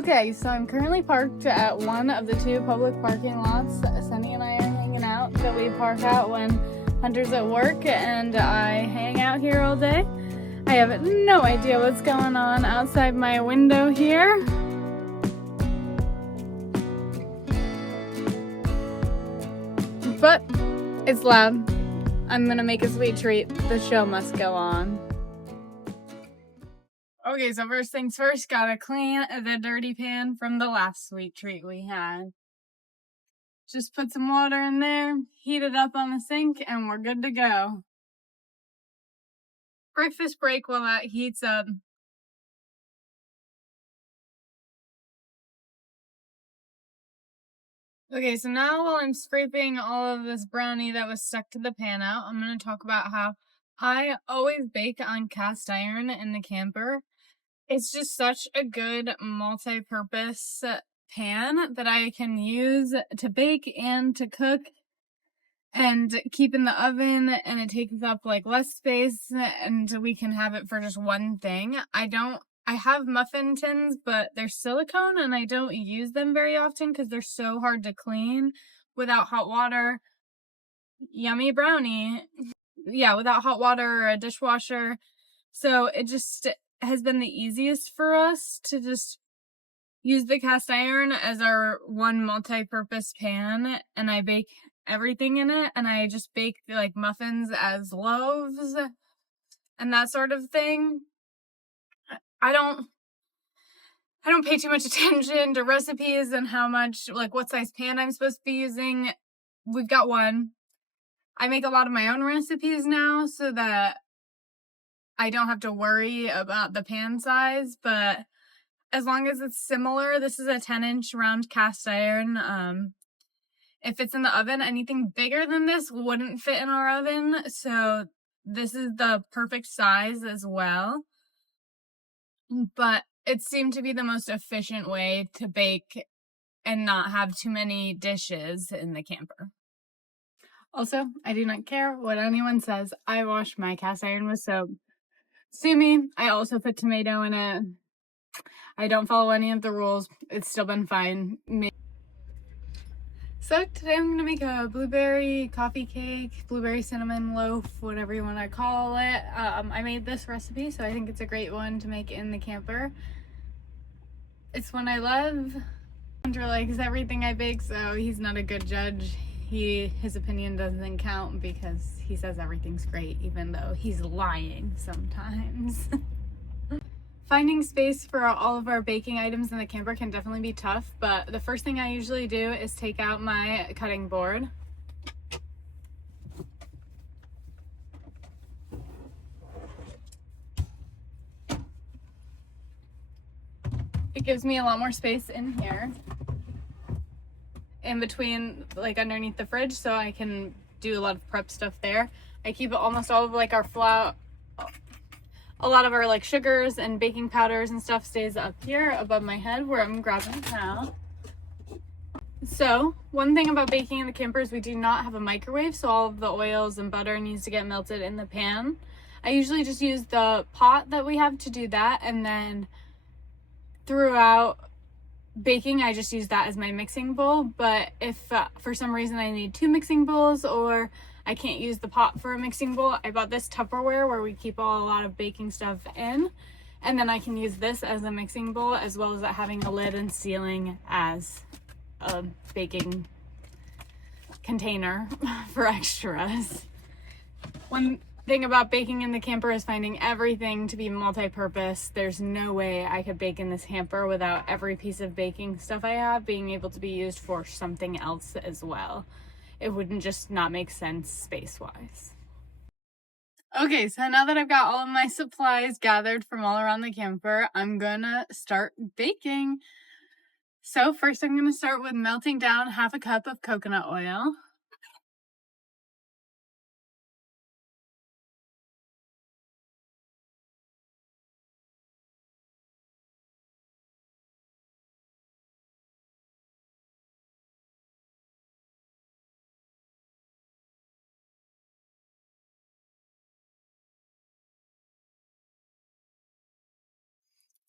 Okay, so I'm currently parked at one of the two public parking lots. Sunny and I are hanging out that we park out when Hunter's at work, and I hang out here all day. I have no idea what's going on outside my window here. But it's loud. I'm gonna make a sweet treat. The show must go on. Okay, so first things first, gotta clean the dirty pan from the last sweet treat we had. Just put some water in there, heat it up on the sink, and we're good to go. Breakfast break while that heats up. Okay, so now while I'm scraping all of this brownie that was stuck to the pan out, I'm going to talk about how I always bake on cast iron in the camper. It's just such a good multi-purpose pan that I can use to bake and to cook and keep in the oven, and it takes up like less space, and we can have it for just one thing. I have muffin tins, but they're silicone and I don't use them very often because they're so hard to clean without hot water. Yummy brownie. Yeah, without hot water or a dishwasher. So it just has been the easiest for us to just use the cast iron as our one multi-purpose pan, and I bake everything in it, and I just bake like muffins as loaves and that sort of thing. I don't pay too much attention to recipes and how much, like what size pan I'm supposed to be using. We've got one. I make a lot of my own recipes now so that I don't have to worry about the pan size, but as long as it's similar, this is a 10-inch round cast iron. If it's in the oven, anything bigger than this wouldn't fit in our oven, so this is the perfect size as well. But it seemed to be the most efficient way to bake and not have too many dishes in the camper. Also, I do not care what anyone says. I wash my cast iron with soap. Sue me. I also put tomato in it. I don't follow any of the rules. It's still been fine. So today I'm gonna make a blueberry coffee cake, blueberry cinnamon loaf, whatever you want to call it. I made this recipe, so I think it's a great one to make in the camper. It's one I love. Hunter likes everything I bake, so he's not a good judge. His opinion doesn't count because he says everything's great, even though he's lying sometimes. Finding space for all of our baking items in the camper can definitely be tough, but the first thing I usually do is take out my cutting board. It gives me a lot more space in here, in between, like underneath the fridge, so I can do a lot of prep stuff there. I keep almost all of like our flour, a lot of our like sugars and baking powders and stuff stays up here above my head where I'm grabbing now. So one thing about baking in the camper is we do not have a microwave, so all of the oils and butter needs to get melted in the pan. I usually just use the pot that we have to do that, and then throughout baking I just use that as my mixing bowl. But if for some reason I need two mixing bowls or I can't use the pot for a mixing bowl, I bought this Tupperware where we keep a lot of baking stuff in, and then I can use this as a mixing bowl as well as having a lid and sealing as a baking container for extras. One thing about baking in the camper is finding everything to be multi-purpose. There's no way I could bake in this hamper without every piece of baking stuff I have being able to be used for something else as well. It wouldn't just not make sense space-wise. Okay, so now that I've got all of my supplies gathered from all around the camper, I'm gonna start baking. So first I'm gonna start with melting down half a cup of coconut oil.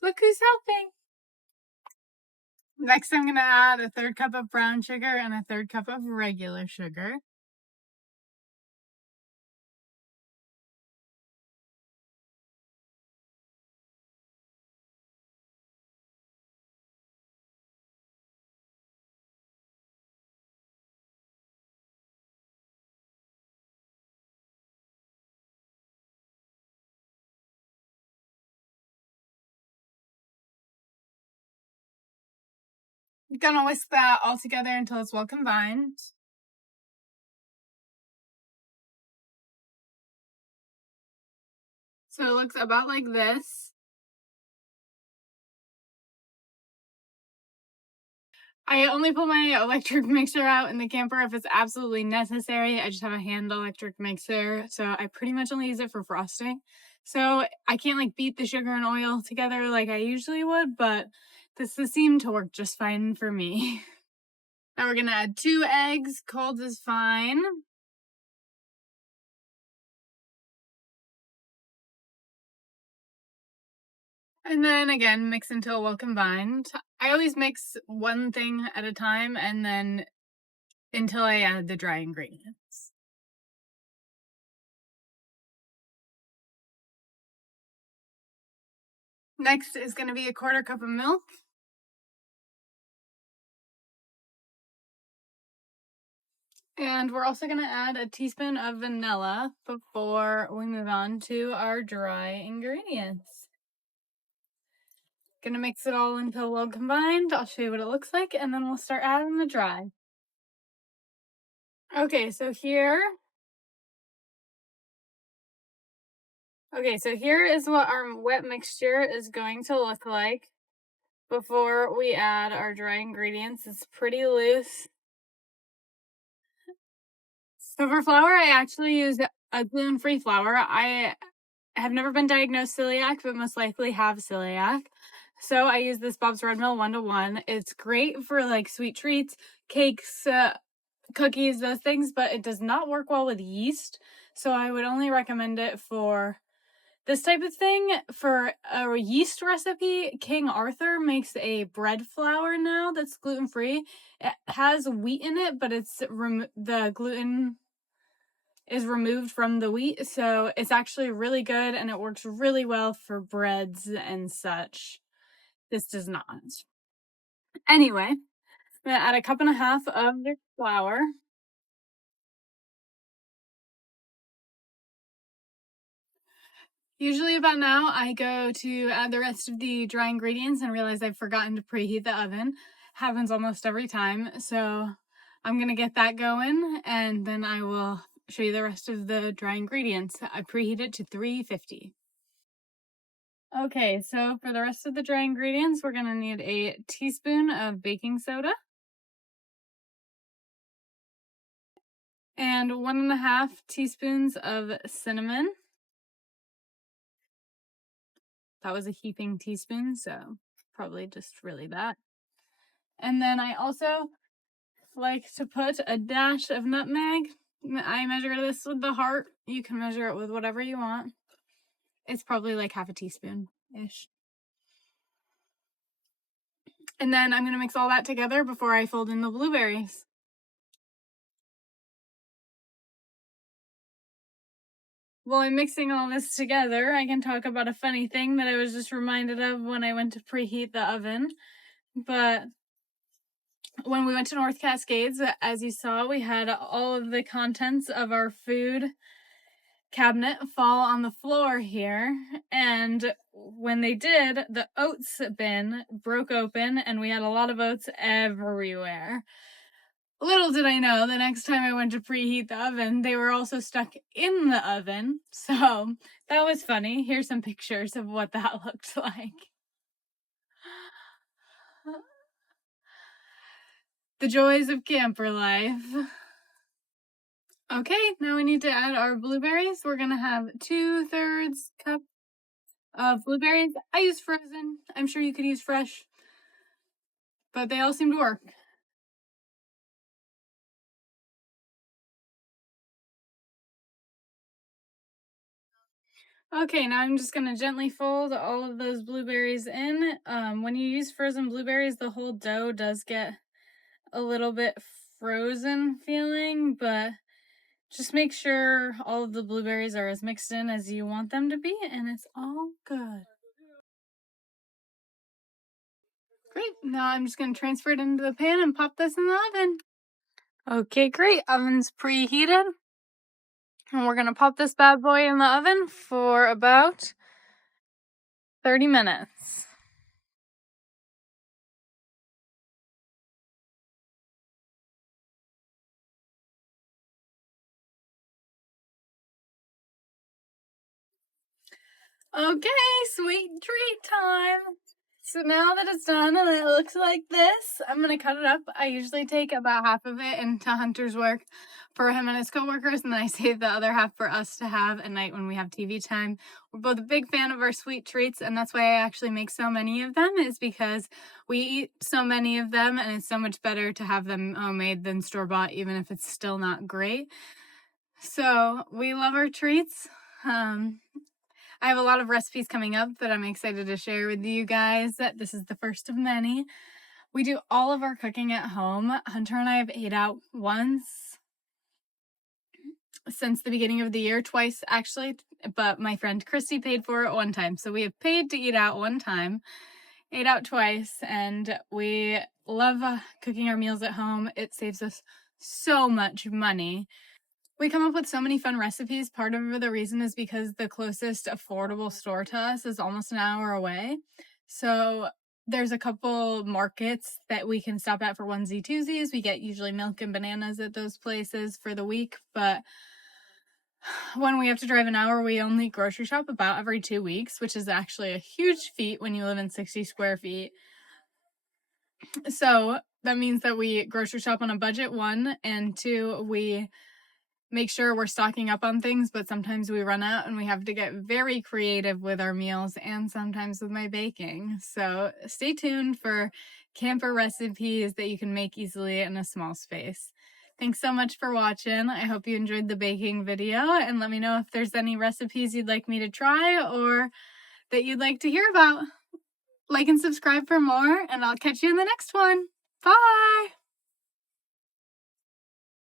Look who's helping! Next, I'm gonna add a third cup of brown sugar and a third cup of regular sugar. I'm gonna whisk that all together until it's well combined. So it looks about like this. I only pull my electric mixer out in the camper if it's absolutely necessary. I just have a hand electric mixer, so I pretty much only use it for frosting. So I can't like beat the sugar and oil together like I usually would, but this seemed to work just fine for me. Now we're gonna add 2 eggs, cold is fine. And then again, mix until well combined. I always mix one thing at a time and then until I add the dry ingredients. Next is going to be a 1/4 cup of milk. And we're also going to add a teaspoon of vanilla before we move on to our dry ingredients. Gonna mix it all until well combined. I'll show you what it looks like and then we'll start adding the dry. Okay, so here is what our wet mixture is going to look like before we add our dry ingredients. It's pretty loose. So for flour, I actually use a gluten-free flour. I have never been diagnosed celiac, but most likely have celiac. So I use this Bob's Red Mill 1-to-1. It's great for like sweet treats, cakes, cookies, those things, but it does not work well with yeast. So I would only recommend it for this type of thing. For a yeast recipe, King Arthur makes a bread flour now that's gluten-free. It has wheat in it, but it's the gluten is removed from the wheat, so it's actually really good and it works really well for breads and such. This does not. Anyway, I'm gonna add a cup and a half of the flour. Usually about now, I go to add the rest of the dry ingredients and realize I've forgotten to preheat the oven. Happens almost every time, so I'm gonna get that going and then I will show you the rest of the dry ingredients. I preheat it to 350. Okay, so for the rest of the dry ingredients, we're gonna need a teaspoon of baking soda and 1.5 teaspoons of cinnamon. That was a heaping teaspoon, so probably just really that. And then I also like to put a dash of nutmeg. I measure this with the heart. You can measure it with whatever you want. It's probably like half a teaspoon-ish. And then I'm gonna mix all that together before I fold in the blueberries. While I'm mixing all this together, I can talk about a funny thing that I was just reminded of when I went to preheat the oven. But when we went to North Cascades, as you saw, we had all of the contents of our food cabinet fall on the floor here. And when they did, the oats bin broke open and we had a lot of oats everywhere. Little did I know, the next time I went to preheat the oven, they were also stuck in the oven. So that was funny. Here's some pictures of what that looked like. The joys of camper life. Okay, now we need to add our blueberries. We're gonna have 2/3 cup of blueberries. I use frozen. I'm sure you could use fresh, but they all seem to work. Okay, now I'm just gonna gently fold all of those blueberries in. When you use frozen blueberries, the whole dough does get a little bit frozen feeling, but just make sure all of the blueberries are as mixed in as you want them to be, and it's all good. Great, now I'm just gonna transfer it into the pan and pop this in the oven. Okay, great, oven's preheated. And we're gonna pop this bad boy in the oven for about 30 minutes. Okay, sweet treat time. So now that it's done and it looks like this, I'm gonna cut it up. I usually take about half of it into Hunter's work for him and his coworkers, and then I save the other half for us to have at night when we have TV time. We're both a big fan of our sweet treats, and that's why I actually make so many of them, is because we eat so many of them, and it's so much better to have them homemade than store-bought, even if it's still not great. So we love our treats. I have a lot of recipes coming up that I'm excited to share with you guys. This is the first of many. We do all of our cooking at home. Hunter and I have ate out once since the beginning of the year, twice actually, but my friend Christy paid for it one time. So we have paid to eat out one time, ate out twice, and we love cooking our meals at home. It saves us so much money. We come up with so many fun recipes. Part of the reason is because the closest affordable store to us is almost an hour away. So there's a couple markets that we can stop at for onesie twosies. We get usually milk and bananas at those places for the week, but when we have to drive an hour, we only grocery shop about every 2 weeks, which is actually a huge feat when you live in 60 square feet. So that means that we grocery shop on a budget, one, and two, we make sure we're stocking up on things, but sometimes we run out and we have to get very creative with our meals and sometimes with my baking. So stay tuned for camper recipes that you can make easily in a small space. Thanks so much for watching. I hope you enjoyed the baking video, and let me know if there's any recipes you'd like me to try or that you'd like to hear about. Like and subscribe for more, and I'll catch you in the next one. Bye!